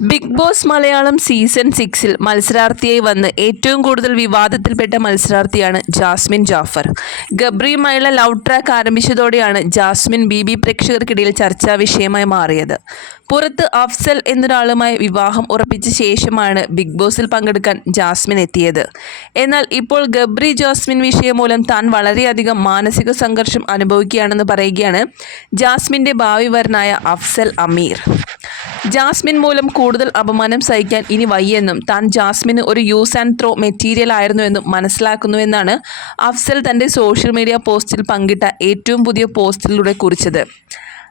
Big boss Malayalam season സിക്സിൽ മത്സരാർത്ഥിയായി വന്ന് ഏറ്റവും കൂടുതൽ വിവാദത്തിൽപ്പെട്ട മത്സരാർത്ഥിയാണ് ജാസ്മിൻ ജാഫർ. ഗബ്രിയുമായുള്ള ലവ് ട്രാക്ക് ആരംഭിച്ചതോടെയാണ് ജാസ്മിൻ ബി ബി പ്രേക്ഷകർക്കിടയിൽ ചർച്ചാ വിഷയമായി മാറിയത്. പുറത്ത് അഫ്സൽ എന്നൊരാളുമായി വിവാഹം ഉറപ്പിച്ച ശേഷമാണ് ബിഗ് ബോസിൽ പങ്കെടുക്കാൻ ജാസ്മിൻ എത്തിയത്. എന്നാൽ ഇപ്പോൾ ഗബ്രി ജാസ്മിൻ വിഷയം മൂലം താൻ വളരെയധികം മാനസിക സംഘർഷം അനുഭവിക്കുകയാണെന്ന് പറയുകയാണ് ജാസ്മിന്റെ ഭാവി വരനായ അഫ്സൽ അമീർ. ജാസ്മിൻ മൂലം കൂടുതൽ അപമാനം സഹിക്കാൻ ഇനി വയ്യെന്നും താൻ ജാസ്മിന് ഒരു യൂസ് ആൻഡ് ത്രോ മെറ്റീരിയൽ ആയിരുന്നുവെന്നും മനസ്സിലാക്കുന്നുവെന്നാണ് അഫ്സൽ തന്റെ സോഷ്യൽ മീഡിയ പോസ്റ്റിൽ പങ്കിട്ട ഏറ്റവും പുതിയ പോസ്റ്റിലൂടെ കുറിച്ചത്.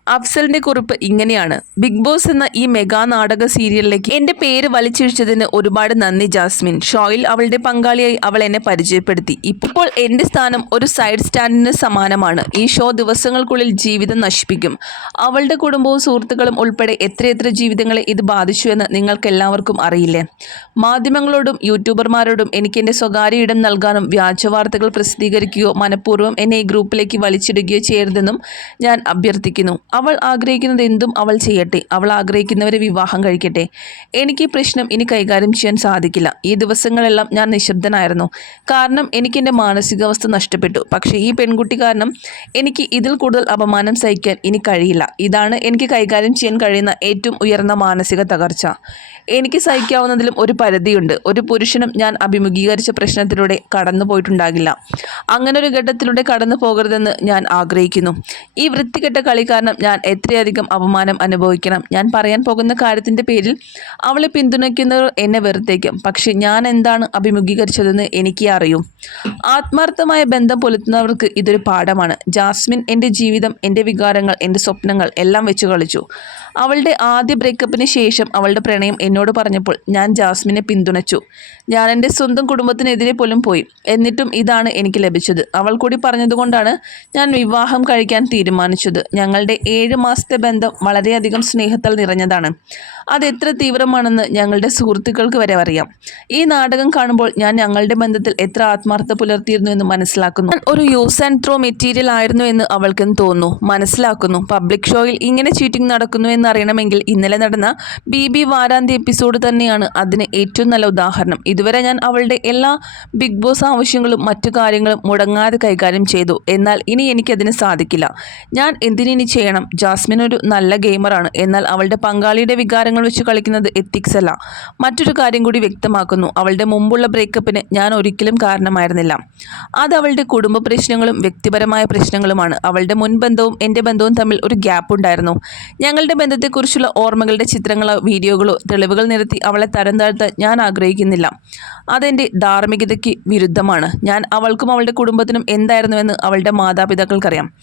അഫ്സലിന്റെ കുറിപ്പ് ഇങ്ങനെയാണ്. ബിഗ് ബോസ് എന്ന ഈ മെഗാ നാടക സീരിയലിലേക്ക് എന്റെ പേര് വലിച്ചിഴിച്ചതിന് ഒരുപാട് നന്ദി ജാസ്മിൻ. ഷോയിൽ അവളുടെ പങ്കാളിയായി അവൾ എന്നെ പരിചയപ്പെടുത്തി. ഇപ്പോൾ എന്റെ സ്ഥാനം ഒരു സൈഡ് സ്റ്റാൻഡിന് സമാനമാണ്. ഈ ഷോ ദിവസങ്ങൾക്കുള്ളിൽ ജീവിതം നശിപ്പിക്കും. അവളുടെ കുടുംബവും സുഹൃത്തുക്കളും ഉൾപ്പെടെ എത്രയെത്ര ജീവിതങ്ങളെ ഇത് ബാധിച്ചു എന്ന് നിങ്ങൾക്ക് എല്ലാവർക്കും അറിയില്ലേ? മാധ്യമങ്ങളോടും യൂട്യൂബർമാരോടും എനിക്ക് എന്റെ സ്വകാര്യ ഇടം നൽകാനും വ്യാജ വാർത്തകൾ പ്രസിദ്ധീകരിക്കുകയോ മനഃപൂർവം എന്നെ ഈ ഗ്രൂപ്പിലേക്ക് വലിച്ചിടുകയോ ചെയ്യരുതെന്നും ഞാൻ അഭ്യർത്ഥിക്കുന്നു. അവൾ ആഗ്രഹിക്കുന്നത് എന്തും അവൾ ചെയ്യട്ടെ. അവൾ ആഗ്രഹിക്കുന്നവരെ വിവാഹം കഴിക്കട്ടെ. എനിക്ക് പ്രശ്നം ഇനി കൈകാര്യം ചെയ്യാൻ സാധിക്കില്ല. ഈ ദിവസങ്ങളെല്ലാം ഞാൻ നിശബ്ദനായിരുന്നു. കാരണം എനിക്ക് എന്റെ മാനസികാവസ്ഥ നഷ്ടപ്പെട്ടു. പക്ഷേ ഈ പെൺകുട്ടി കാരണം എനിക്ക് ഇതിൽ കൂടുതൽ അപമാനം സഹിക്കാൻ ഇനി കഴിയില്ല. ഇതാണ് എനിക്ക് കൈകാര്യം ചെയ്യാൻ കഴിയുന്ന ഏറ്റവും ഉയർന്ന മാനസിക തകർച്ച. എനിക്ക് സഹിക്കാവുന്നതിലും ഒരു പരിധിയുണ്ട്. ഒരു പുരുഷനും ഞാൻ അഭിമുഖീകരിച്ച പ്രശ്നത്തിലൂടെ കടന്നു പോയിട്ടുണ്ടാകില്ല. അങ്ങനെ ഒരു ഘട്ടത്തിലൂടെ കടന്നു പോകരുതെന്ന് ഞാൻ ആഗ്രഹിക്കുന്നു. ഈ വൃത്തികെട്ട കളി കാരണം ഞാൻ എത്രയധികം അപമാനം അനുഭവിക്കണം? ഞാൻ പറയാൻ പോകുന്ന കാര്യത്തിന്റെ പേരിൽ അവളെ പിന്തുണയ്ക്കുന്നവർ എന്നെ വെറുതേക്കും പക്ഷെ ഞാൻ എന്താണ് അഭിമുഖീകരിച്ചതെന്ന് എനിക്ക് അറിയും. ആത്മാർത്ഥമായ ബന്ധം പുലർത്തുന്നവർക്ക് ഇതൊരു പാഠമാണ്. ജാസ്മിൻ എന്റെ ജീവിതം എന്റെ വികാരങ്ങൾ എന്റെ സ്വപ്നങ്ങൾ എല്ലാം വെച്ച് കളിച്ചു. അവളുടെ ആദ്യ ബ്രേക്കപ്പിന് ശേഷം അവളുടെ പ്രണയം എന്നോട് പറഞ്ഞപ്പോൾ ഞാൻ ജാസ്മിനെ പിന്തുണച്ചു. ഞാൻ എന്റെ സ്വന്തം കുടുംബത്തിനെതിരെ പോലും പോയി. എന്നിട്ടും ഇതാണ് എനിക്ക് ലഭിച്ചത്. അവൾ കൂടി പറഞ്ഞതുകൊണ്ടാണ് ഞാൻ വിവാഹം കഴിക്കാൻ തീരുമാനിച്ചത്. ഞങ്ങളുടെ ഏഴ് മാസത്തെ ബന്ധം വളരെയധികം സ്നേഹത്താൽ നിറഞ്ഞതാണ്. അത് എത്ര തീവ്രമാണെന്ന് ഞങ്ങളുടെ സുഹൃത്തുക്കൾക്ക് വരെ അറിയാം. ഈ നാടകം കാണുമ്പോൾ ഞാൻ ഞങ്ങളുടെ ബന്ധത്തിൽ എത്ര ആത്മാർത്ഥ പുലർത്തിയിരുന്നു എന്ന് മനസ്സിലാക്കുന്നു. ഒരു യൂസ് ആൻഡ് ത്രോ മെറ്റീരിയൽ ആയിരുന്നു എന്ന് അവൾക്കെന്ന് തോന്നുന്നു. മനസ്സിലാക്കുന്നു. പബ്ലിക് ഷോയിൽ ഇങ്ങനെ ചീറ്റിംഗ് നടക്കുന്നു എന്നറിയണമെങ്കിൽ ഇന്നലെ നടന്ന ബി ബി വാരാന്തി എപ്പിസോഡ് തന്നെയാണ് അതിന് ഏറ്റവും നല്ല ഉദാഹരണം. ഇതുവരെ ഞാൻ അവളുടെ എല്ലാ ബിഗ് ബോസ് ആവശ്യങ്ങളും മറ്റു കാര്യങ്ങളും മുടങ്ങാതെ കൈകാര്യം ചെയ്തു. എന്നാൽ ഇനി എനിക്കതിന് സാധിക്കില്ല. ഞാൻ എന്തിനി ചെയ്യണം? ജാസ്മിൻ ഒരു നല്ല ഗെയിമറാണ്. എന്നാൽ അവളുടെ പങ്കാളിയുടെ വികാരങ്ങൾ വെച്ച് കളിക്കുന്നത് എത്തിക്സ് അല്ല. മറ്റൊരു കാര്യം കൂടി വ്യക്തമാക്കുന്നു. അവളുടെ മുമ്പുള്ള ബ്രേക്കപ്പിന് ഞാൻ ഒരിക്കലും കാരണമായിരുന്നില്ല. അത് അവളുടെ കുടുംബ പ്രശ്നങ്ങളും വ്യക്തിപരമായ പ്രശ്നങ്ങളുമാണ്. അവളുടെ മുൻബന്ധവും എന്റെ ബന്ധവും തമ്മിൽ ഒരു ഗ്യാപ്പ് ഉണ്ടായിരുന്നു. ഞങ്ങളുടെ ബന്ധത്തെക്കുറിച്ചുള്ള ഓർമ്മകളുടെ ചിത്രങ്ങളോ വീഡിയോകളോ തെളിവുകൾ നിരത്തി അവളെ തരം താഴ്ത്താൻ ഞാൻ ആഗ്രഹിക്കുന്നില്ല. അതെന്റെ ധാർമ്മികതയ്ക്ക് വിരുദ്ധമാണ്. ഞാൻ അവൾക്കും അവളുടെ കുടുംബത്തിനും എന്തായിരുന്നുവെന്ന് അവളുടെ മാതാപിതാക്കൾക്കറിയാം.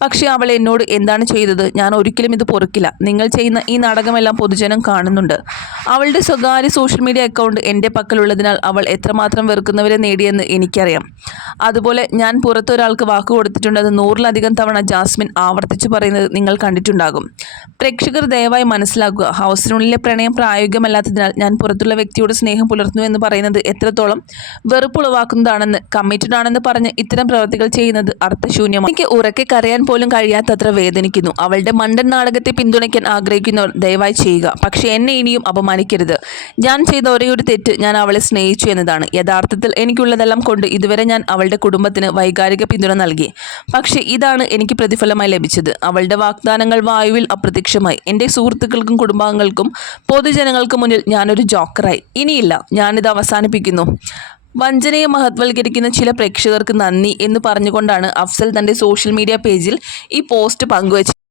പക്ഷേ അവൾ എന്നോട് എന്താണ് ചെയ്തത്. ഞാൻ ഒരിക്കലും ഇത് പൊറുക്കില്ല. നിങ്ങൾ ചെയ്യുന്ന ഈ നാടകമെല്ലാം പൊതുജനം കാണുന്നുണ്ട്. അവളുടെ സ്വകാര്യ സോഷ്യൽ മീഡിയ അക്കൗണ്ട് എന്റെ പക്കലുള്ളതിനാൽ അവൾ എത്രമാത്രം വെറുക്കുന്നവരെ നേടിയെന്ന് എനിക്കറിയാം. അതുപോലെ ഞാൻ പുറത്തൊരാൾക്ക് വാക്ക് കൊടുത്തിട്ടുണ്ടെന്ന് നൂറിലധികം തവണ ജാസ്മിൻ ആവർത്തിച്ചു പറയുന്നത് നിങ്ങൾ കണ്ടിട്ടുണ്ടാകും. പ്രേക്ഷകർ ദയവായി മനസ്സിലാക്കുക. ഹൗസിനുള്ളിലെ പ്രണയം പ്രായോഗികമല്ലാത്തതിനാൽ ഞാൻ പുറത്തുള്ള വ്യക്തിയോട് സ്നേഹം പുലർത്തുന്നു എന്ന് പറയുന്നത് എത്രത്തോളം വെറുപ്പുളവാക്കുന്നതാണെന്ന് കമ്മിറ്റഡ് ആണെന്ന് പറഞ്ഞ് ഇത്തരം പ്രവൃത്തികൾ ചെയ്യുന്നത് അർത്ഥശൂന്യമാണ്. എനിക്ക് ഉറക്കെ കരയാൻ പോലും കഴിയാത്തത്ര വേദനിക്കുന്നു. അവളുടെ മണ്ടൻ നാടകത്തെ പിന്തുണയ്ക്കാൻ ആഗ്രഹിക്കുന്നവർ ദയവായി ചെയ്യുക. പക്ഷേ എന്നെ ഇനിയും അപമാനിക്കരുത്. ഞാൻ ചെയ്ത ഒരേയൊരു ഒരു തെറ്റ് ഞാൻ അവളെ സ്നേഹിച്ചു എന്നതാണ്. യഥാർത്ഥത്തിൽ എനിക്കുള്ളതെല്ലാം കൊണ്ട് ഇതുവരെ ഞാൻ അവളുടെ കുടുംബത്തിന് വൈകാരിക പിന്തുണ നൽകി. പക്ഷേ ഇതാണ് എനിക്ക് പ്രതിഫലമായി ലഭിച്ചത്. അവളുടെ വാഗ്ദാനങ്ങൾ വായുവിൽ അപ്രത്യക്ഷമായി. എന്റെ സുഹൃത്തുക്കൾക്കും കുടുംബാംഗങ്ങൾക്കും പൊതുജനങ്ങൾക്ക് മുന്നിൽ ഞാനൊരു ജോക്കറായി. ഇനിയില്ല ഞാനിത് അവസാനിപ്പിക്കുന്നു. വഞ്ചനയെ മഹത്വൽക്കരിക്കുന്ന ചില പ്രേക്ഷകർക്ക് നന്ദി എന്ന് പറഞ്ഞുകൊണ്ടാണ് അഫ്സൽ തന്റെ സോഷ്യൽ മീഡിയ പേജിൽ ഈ പോസ്റ്റ് പങ്കുവച്ചത്.